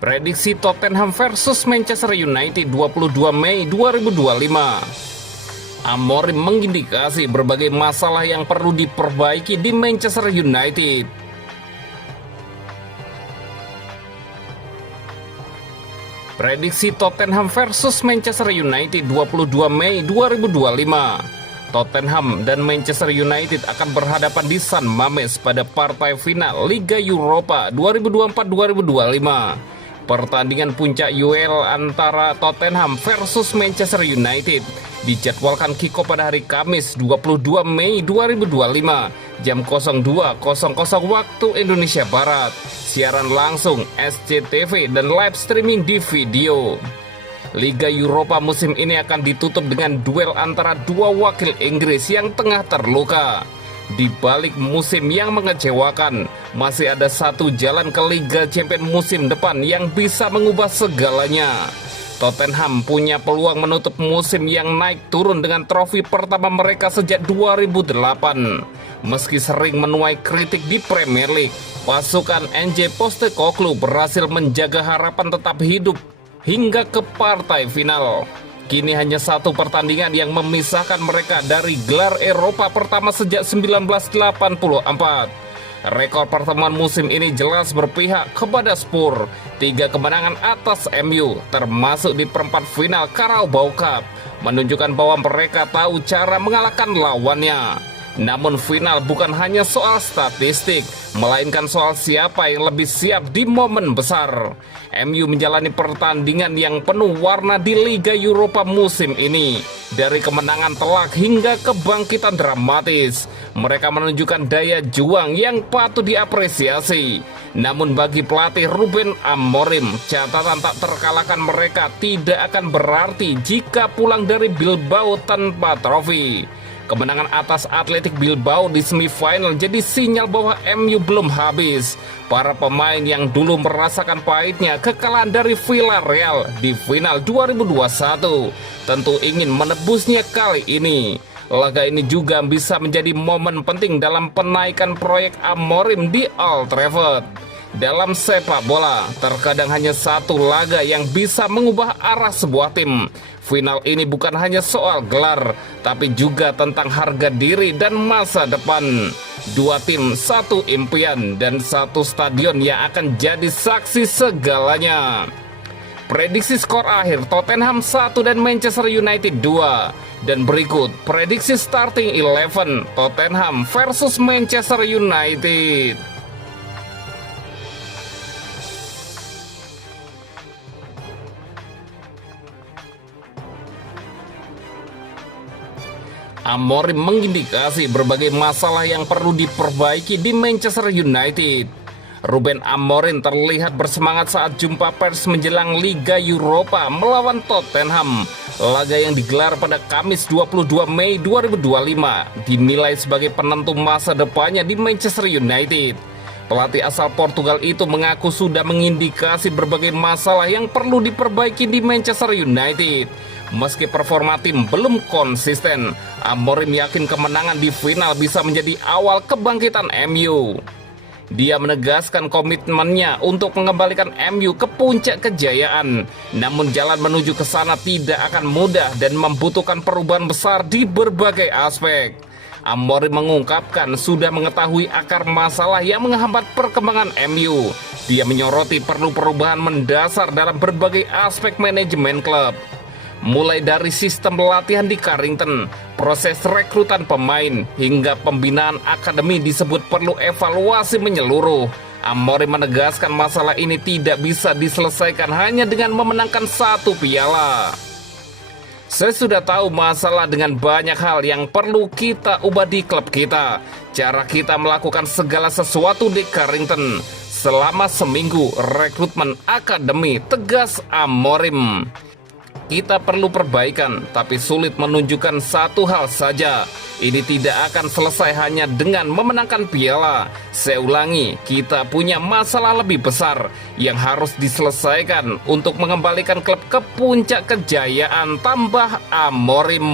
Prediksi Tottenham versus Manchester United 22 Mei 2025. Amorim mengindikasi berbagai masalah yang perlu diperbaiki di Manchester United. Prediksi Tottenham versus Manchester United 22 Mei 2025. Tottenham dan Manchester United akan berhadapan di San Mamés pada partai final Liga Eropa 2024-2025. Pertandingan puncak UEL antara Tottenham versus Manchester United dijadwalkan kick-off pada hari Kamis 22 Mei 2025 jam 02.00 waktu Indonesia Barat. Siaran langsung SCTV dan live streaming di video. Liga Eropa musim ini akan ditutup dengan duel antara dua wakil Inggris yang tengah terluka. Di balik musim yang mengecewakan, masih ada satu jalan ke Liga Champions musim depan yang bisa mengubah segalanya. Tottenham punya peluang menutup musim yang naik turun dengan trofi pertama mereka sejak 2008. Meski sering menuai kritik di Premier League, pasukan NJ Postecoglou berhasil menjaga harapan tetap hidup hingga ke partai final. Kini hanya satu pertandingan yang memisahkan mereka dari gelar Eropa pertama sejak 1984. Rekor pertemuan musim ini jelas berpihak kepada Spurs. 3 kemenangan atas MU, termasuk di perempat final Carabao Cup, menunjukkan bahwa mereka tahu cara mengalahkan lawannya. Namun final bukan hanya soal statistik, melainkan soal siapa yang lebih siap di momen besar. MU menjalani pertandingan yang penuh warna di Liga Eropa musim ini. Dari kemenangan telak hingga kebangkitan dramatis, mereka menunjukkan daya juang yang patut diapresiasi. Namun bagi pelatih Ruben Amorim, catatan tak terkalahkan mereka tidak akan berarti jika pulang dari Bilbao tanpa trofi. Kemenangan atas Athletic Bilbao di semifinal jadi sinyal bahwa MU belum habis. Para pemain yang dulu merasakan pahitnya kekalahan dari Villarreal di final 2021 tentu ingin menebusnya kali ini. Laga ini juga bisa menjadi momen penting dalam penaikan proyek Amorim di Old Trafford. Dalam sepak bola, terkadang hanya satu laga yang bisa mengubah arah sebuah tim. Final ini bukan hanya soal gelar, tapi juga tentang harga diri dan masa depan. 2 tim, 1 impian, dan 1 stadion yang akan jadi saksi segalanya. Prediksi skor akhir Tottenham 1 dan Manchester United 2. Dan berikut prediksi starting 11 Tottenham versus Manchester United. Amorim mengindikasi berbagai masalah yang perlu diperbaiki di Manchester United. Ruben Amorim terlihat bersemangat saat jumpa pers menjelang Liga Eropa melawan Tottenham. Laga yang digelar pada Kamis 22 Mei 2025 dinilai sebagai penentu masa depannya di Manchester United. Pelatih asal Portugal itu mengaku sudah mengindikasi berbagai masalah yang perlu diperbaiki di Manchester United. Meski performa tim belum konsisten, Amorim yakin kemenangan di final bisa menjadi awal kebangkitan MU. Dia menegaskan komitmennya untuk mengembalikan MU ke puncak kejayaan. Namun jalan menuju ke sana tidak akan mudah dan membutuhkan perubahan besar di berbagai aspek. Amorim mengungkapkan sudah mengetahui akar masalah yang menghambat perkembangan MU. Dia menyoroti perlu perubahan mendasar dalam berbagai aspek manajemen klub. Mulai dari sistem latihan di Carrington, proses rekrutan pemain, hingga pembinaan akademi disebut perlu evaluasi menyeluruh. Amorim menegaskan masalah ini tidak bisa diselesaikan hanya dengan memenangkan 1 piala. Saya sudah tahu masalah dengan banyak hal yang perlu kita ubah di klub kita. Cara kita melakukan segala sesuatu di Carrington. Selama seminggu rekrutmen akademi, tegas Amorim. Kita perlu perbaikan, tapi sulit menunjukkan satu hal saja. Ini tidak akan selesai hanya dengan memenangkan piala. Saya ulangi, kita punya masalah lebih besar yang harus diselesaikan untuk mengembalikan klub ke puncak kejayaan, tambah Amorim.